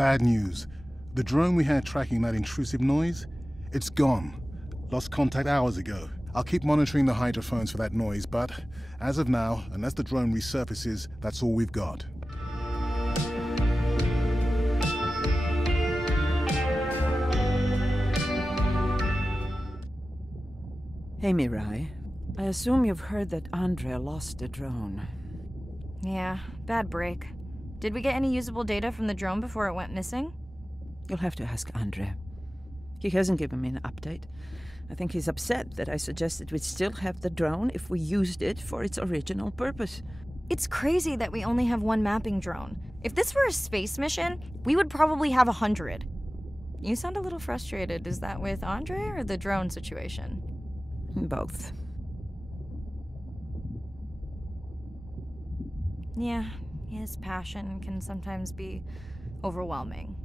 bad news. The drone we had tracking that intrusive noise, it's gone. Lost contact hours ago. I'll keep monitoring the hydrophones for that noise, but as of now, unless the drone resurfaces, that's all we've got. Hey, Mirai. I assume you've heard that Andre lost a drone. Yeah, bad break. Did we get any usable data from the drone before it went missing? You'll have to ask Andre. He hasn't given me an update. I think he's upset that I suggested we'd still have the drone if we used it for its original purpose. It's crazy that we only have one mapping drone. If this were a space mission, we would probably have 100. You sound a little frustrated. Is that with Andre or the drone situation? Both. Yeah, his passion can sometimes be overwhelming.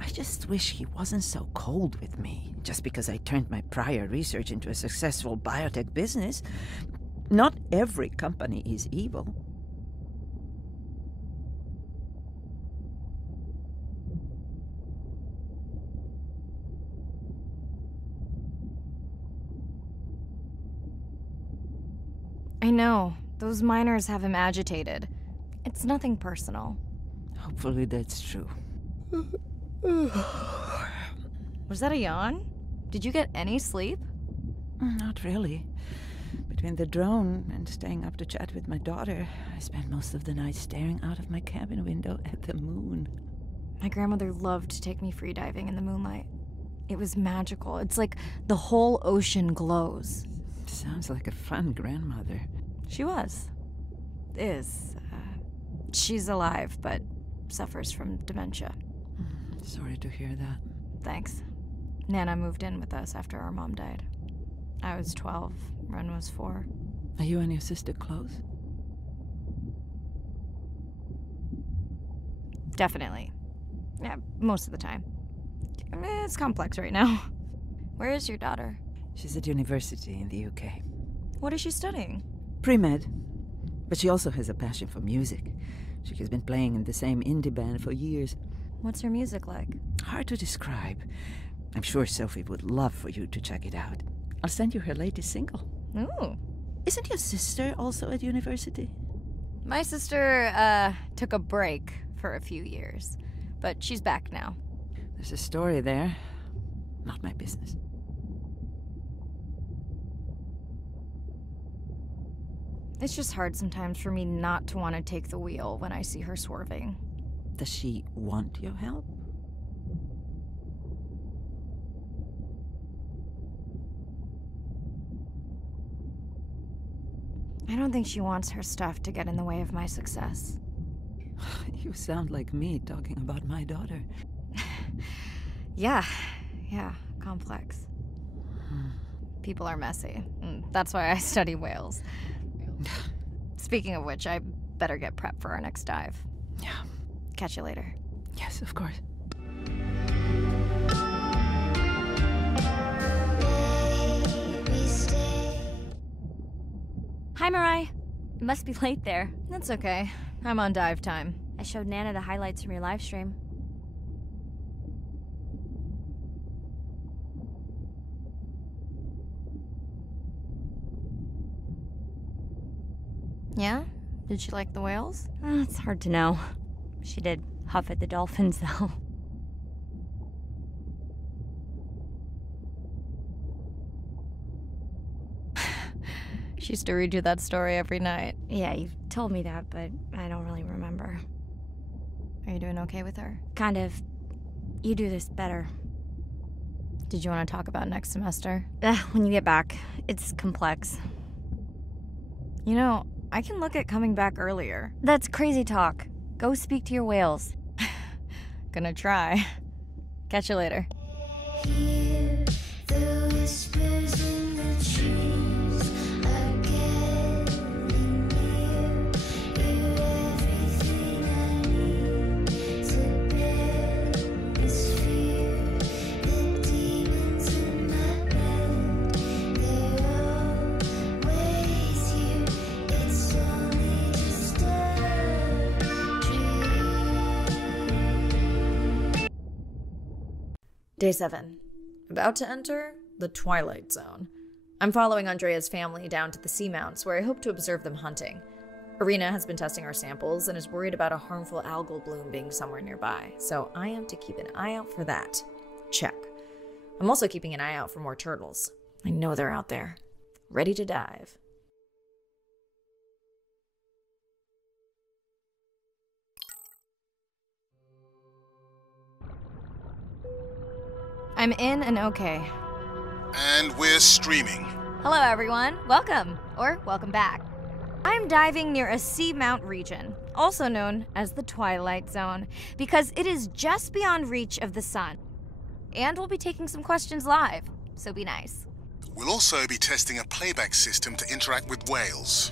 I just wish he wasn't so cold with me, just because I turned my prior research into a successful biotech business. Not every company is evil. I know. Those miners have him agitated. It's nothing personal. Hopefully that's true. Was that a yawn? Did you get any sleep? Not really. Between the drone and staying up to chat with my daughter, I spent most of the night staring out of my cabin window at the moon. My grandmother loved to take me freediving in the moonlight. It was magical. It's like the whole ocean glows. Sounds like a fun grandmother. She was. Is. She's alive, but suffers from dementia. Sorry to hear that. Thanks. Nana moved in with us after our mom died. I was 12. Ren was 4. Are you and your sister close? Definitely. Yeah, most of the time. I mean, it's complex right now. Where is your daughter? She's at university in the UK. What is she studying? Pre-med. But she also has a passion for music. She has been playing in the same indie band for years. What's her music like? Hard to describe. I'm sure Sophie would love for you to check it out. I'll send you her latest single. Ooh. Isn't your sister also at university? My sister, took a break for a few years. But she's back now. There's a story there. Not my business. It's just hard sometimes for me not to want to take the wheel when I see her swerving. Does she want your help? I don't think she wants her stuff to get in the way of my success. You sound like me talking about my daughter. Yeah, complex. People are messy. That's why I study whales. Speaking of which, I better get prepped for our next dive. Yeah. Catch you later. Yes, of course. Hi, Mirai. It must be late there. That's okay. I'm on dive time. I showed Nana the highlights from your live stream. Yeah? Did she like the whales? It's hard to know. She did huff at the dolphins, though. She used to read you that story every night. Yeah, you've told me that, but I don't really remember. Are you doing okay with her? Kind of. You do this better. Did you want to talk about next semester? When you get back. It's complex. You know, I can look at coming back earlier. That's crazy talk. Go speak to your whales. Gonna try. Catch you later. Hear the whispers in the trees are getting near. You're everything I need to bear this fear. The demons in my head, they're always here. It's only just a dream. Day 7. About to enter the Twilight Zone. I'm following Andrea's family down to the seamounts where I hope to observe them hunting. Irina has been testing our samples and is worried about a harmful algal bloom being somewhere nearby, so I am to keep an eye out for that. Check. I'm also keeping an eye out for more turtles. I know they're out there, ready to dive. I'm in and okay. And we're streaming. Hello everyone, welcome, or welcome back. I'm diving near a seamount region, also known as the Twilight Zone, because it is just beyond reach of the sun. And we'll be taking some questions live, so be nice. We'll also be testing a playback system to interact with whales.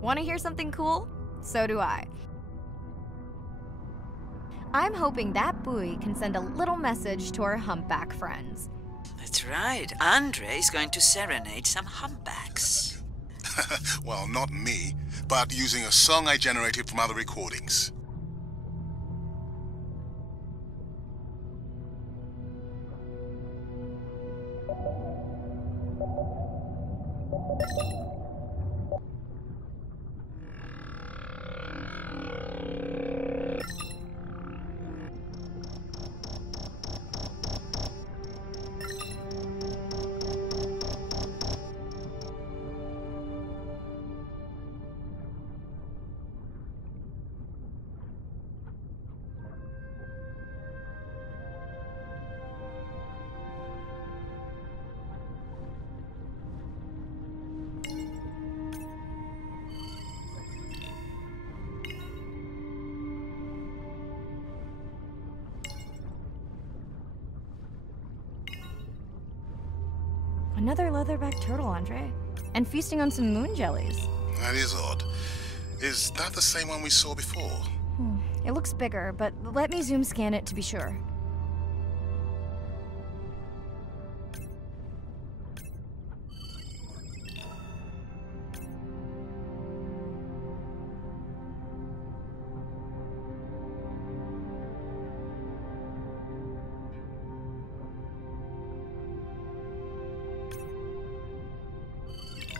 Want to hear something cool? So do I. I'm hoping that buoy can send a little message to our humpback friends. That's right. Andre is going to serenade some humpbacks. Well, not me, but using a song I generated from other recordings. Another leatherback turtle, Andre. And feasting on some moon jellies. That is odd. Is that the same one we saw before? It looks bigger, but let me zoom scan it to be sure.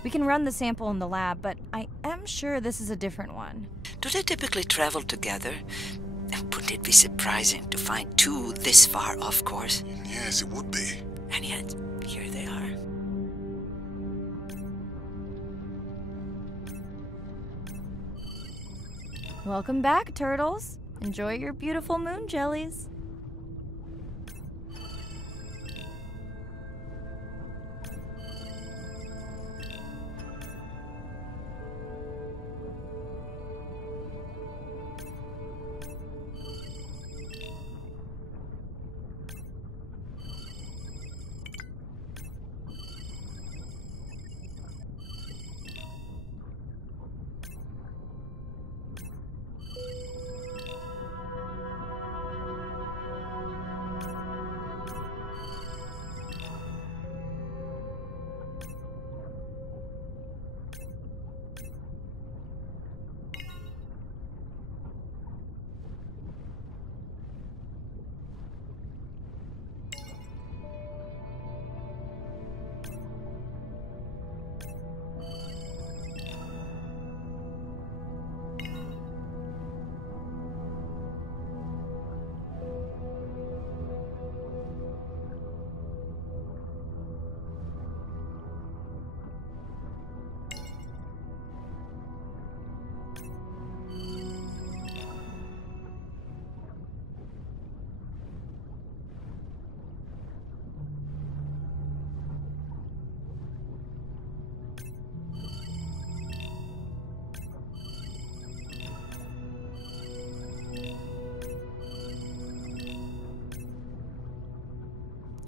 We can run the sample in the lab, but I am sure this is a different one. Do they typically travel together? Wouldn't it be surprising to find two this far off course? Yes, it would be. And yet, here they are. Welcome back, turtles. Enjoy your beautiful moon jellies.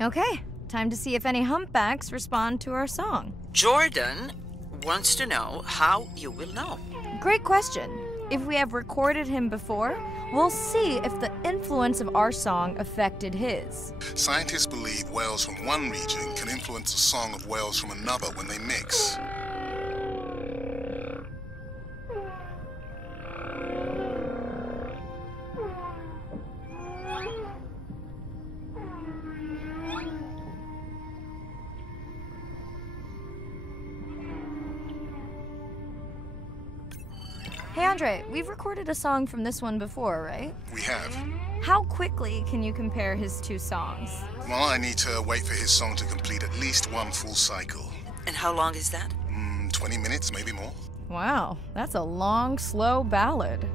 Okay, time to see if any humpbacks respond to our song. Jordan wants to know how you will know. Great question. If we have recorded him before, we'll see if the influence of our song affected his. Scientists believe whales from one region can influence the song of whales from another when they mix. Hey Andre, we've recorded a song from this one before, right? We have. How quickly can you compare his two songs? Well, I need to wait for his song to complete at least one full cycle. And how long is that? 20 minutes, maybe more. Wow, that's a long, slow ballad.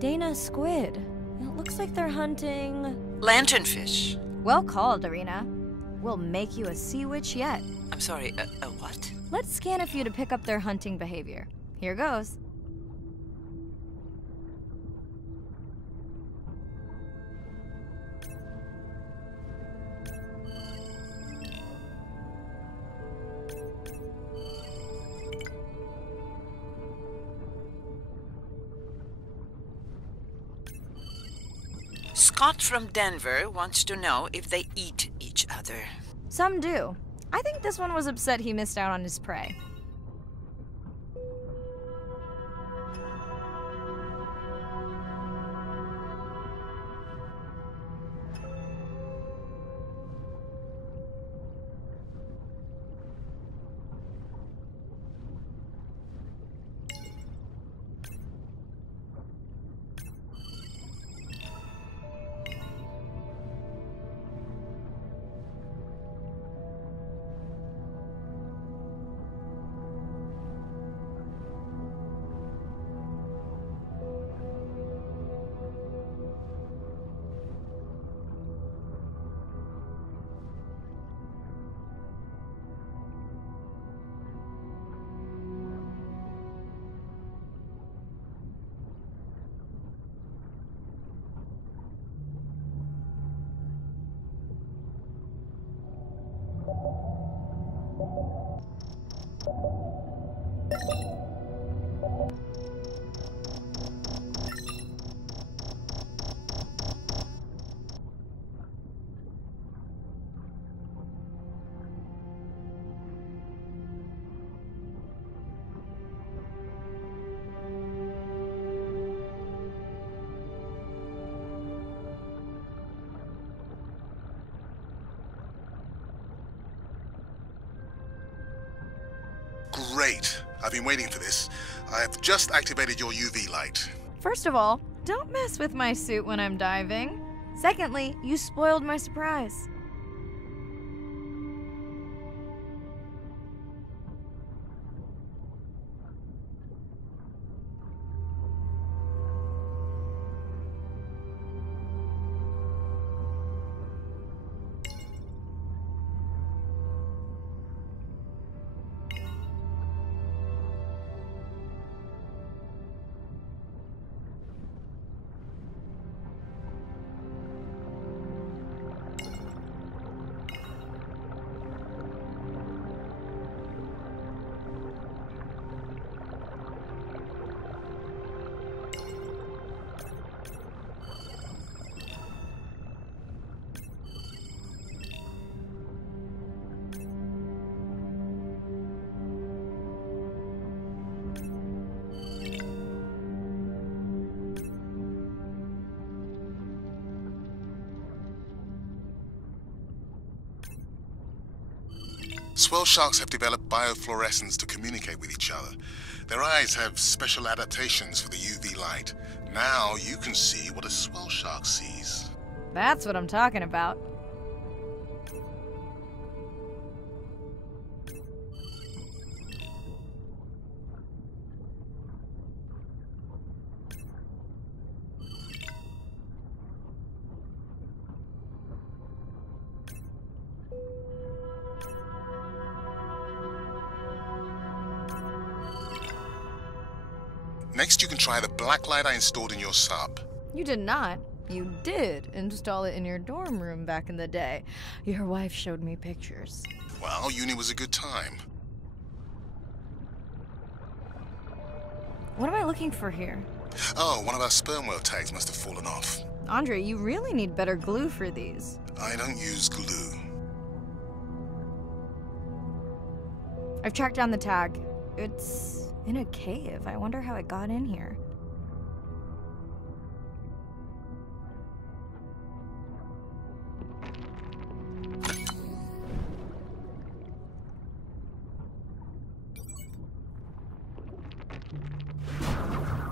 Dana squid. It looks like they're hunting... Lanternfish. Well called, Arena. We'll make you a sea witch yet. I'm sorry, a what? Let's scan a few to pick up their hunting behavior. Here goes. Scott from Denver wants to know if they eat each other. Some do. I think this one was upset he missed out on his prey. Great. I've been waiting for this. I've just activated your UV light. First of all, don't mess with my suit when I'm diving. Secondly, you spoiled my surprise. Swell sharks have developed biofluorescence to communicate with each other. Their eyes have special adaptations for the UV light. Now you can see what a swell shark sees. That's what I'm talking about. Next, you can try the black light I installed in your sub. You did not. You did install it in your dorm room back in the day. Your wife showed me pictures. Well, uni was a good time. What am I looking for here? Oh, one of our sperm whale tags must have fallen off. Andre, you really need better glue for these. I don't use glue. I've tracked down the tag. It's in a cave. I wonder how it got in here.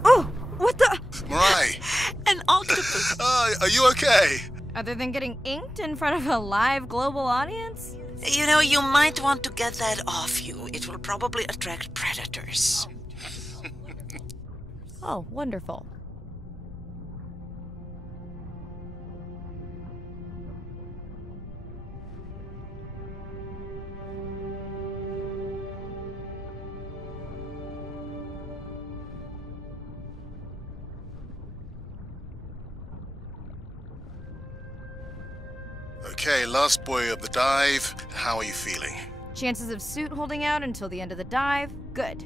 Oh! What the? Mirai! An octopus! Are you okay? Other than getting inked in front of a live global audience? You know, you might want to get that off you. It will probably attract predators. Oh, wonderful. Okay, last buoy of the dive. How are you feeling? Chances of suit holding out until the end of the dive? Good.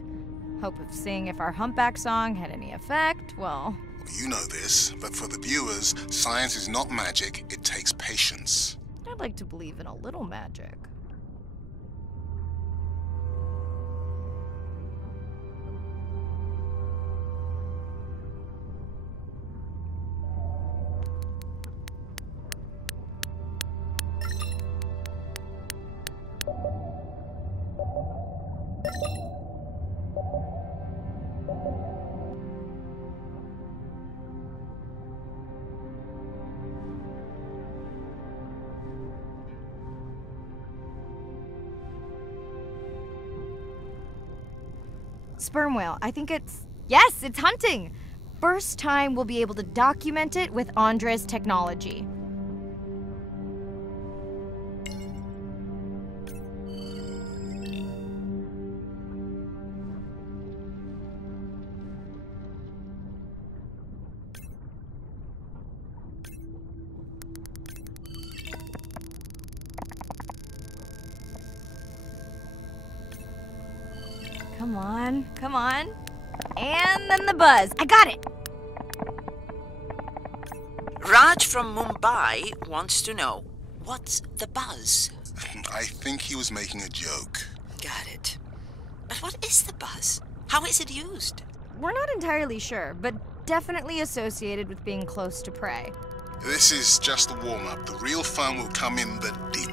Hope of seeing if our humpback song had any effect? Well, You know this, but for the viewers, science is not magic, it takes patience. I'd like to believe in a little magic. Sperm whale. I think it's... Yes, it's hunting! First time we'll be able to document it with Andre's technology. Come on, come on. And then the buzz. I got it! Raj from Mumbai wants to know, what's the buzz? I think he was making a joke. Got it. But what is the buzz? How is it used? We're not entirely sure, but definitely associated with being close to prey. This is just the warm-up. The real fun will come in the deep.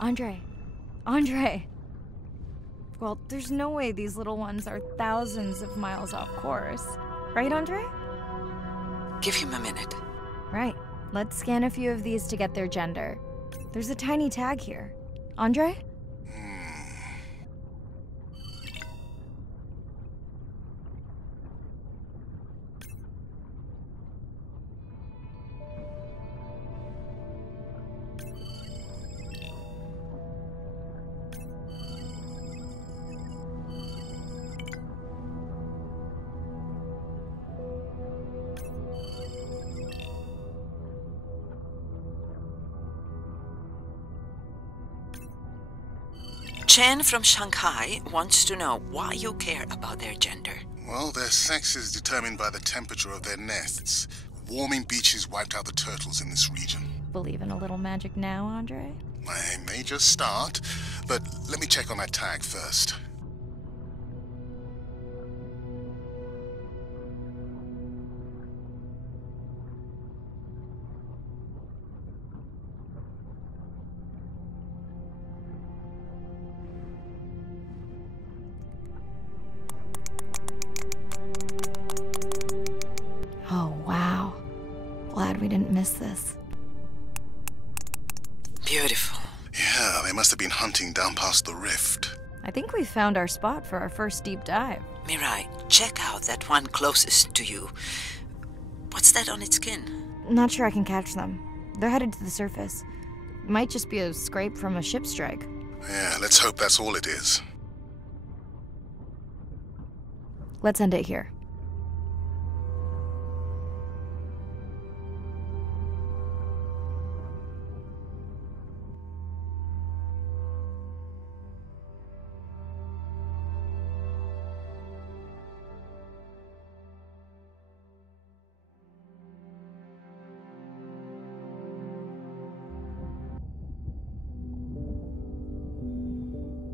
Andre. Andre! Well, there's no way these little ones are thousands of miles off course. Right, Andre? Give him a minute. Right. Let's scan a few of these to get their gender. There's a tiny tag here. Andre? Chen from Shanghai wants to know why you care about their gender. Well, their sex is determined by the temperature of their nests. Warming beaches wiped out the turtles in this region. Believe in a little magic now, Andre? I may just start, but let me check on that tag first. Oh, wow. Glad we didn't miss this. Beautiful. Yeah, they must have been hunting down past the rift. I think we found our spot for our first deep dive. Mirai, check out that one closest to you. What's that on its skin? Not sure I can catch them. They're headed to the surface. Might just be a scrape from a ship strike. Yeah, let's hope that's all it is. Let's end it here.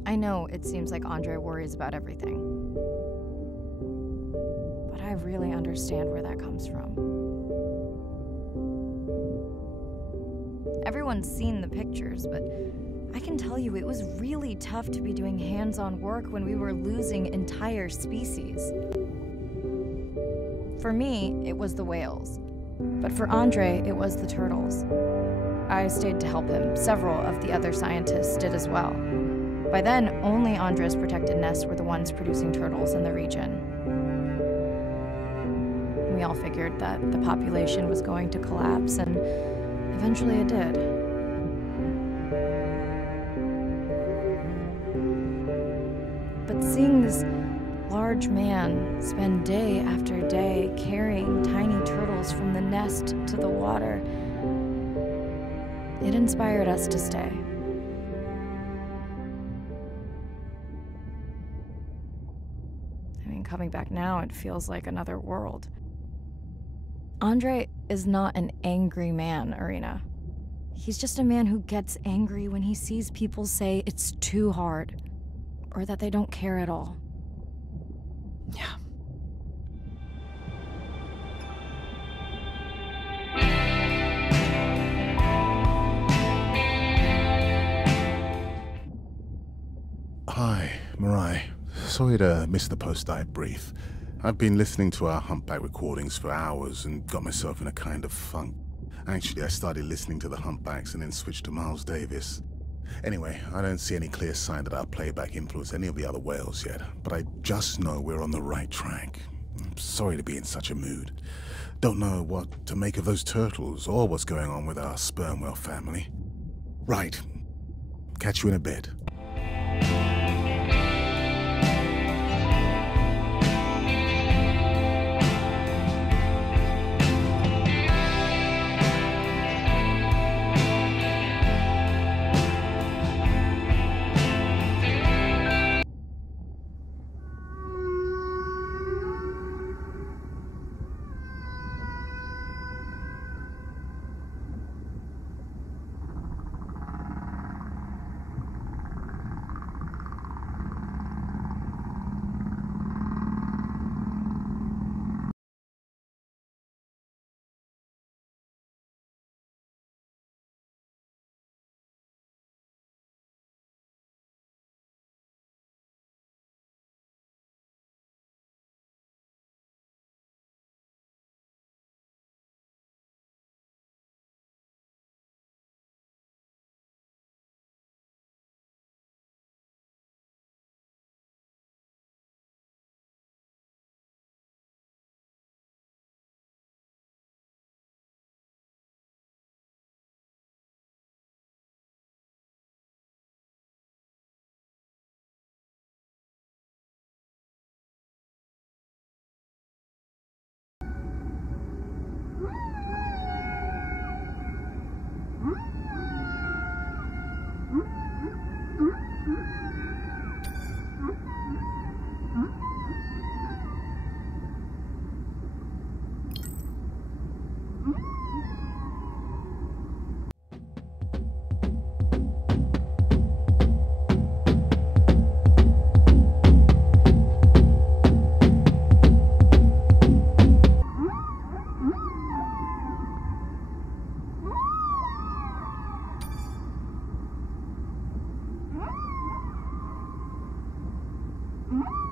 I know it seems like Andre worries about everything. But I really understand where that comes from. Everyone's seen the pictures, but I can tell you it was really tough to be doing hands-on work when we were losing entire species. For me, it was the whales. But for Andre, it was the turtles. I stayed to help him. Several of the other scientists did as well. By then, only Andre's protected nests were the ones producing turtles in the region. We all figured that the population was going to collapse, and eventually it did. But seeing this large man spend day after day carrying tiny turtles from the nest to the water, it inspired us to stay. Coming back now, it feels like another world. Andre is not an angry man, Irina. He's just a man who gets angry when he sees people say it's too hard, or that they don't care at all. Yeah. Hi, Mirai. Sorry to miss the post-dive brief. I've been listening to our humpback recordings for hours and got myself in a kind of funk. Actually, I started listening to the humpbacks and then switched to Miles Davis. Anyway, I don't see any clear sign that our playback influenced any of the other whales yet, but I just know we're on the right track. I'm sorry to be in such a mood. Don't know what to make of those turtles or what's going on with our sperm whale family. Right. Catch you in a bit. Mm-hmm.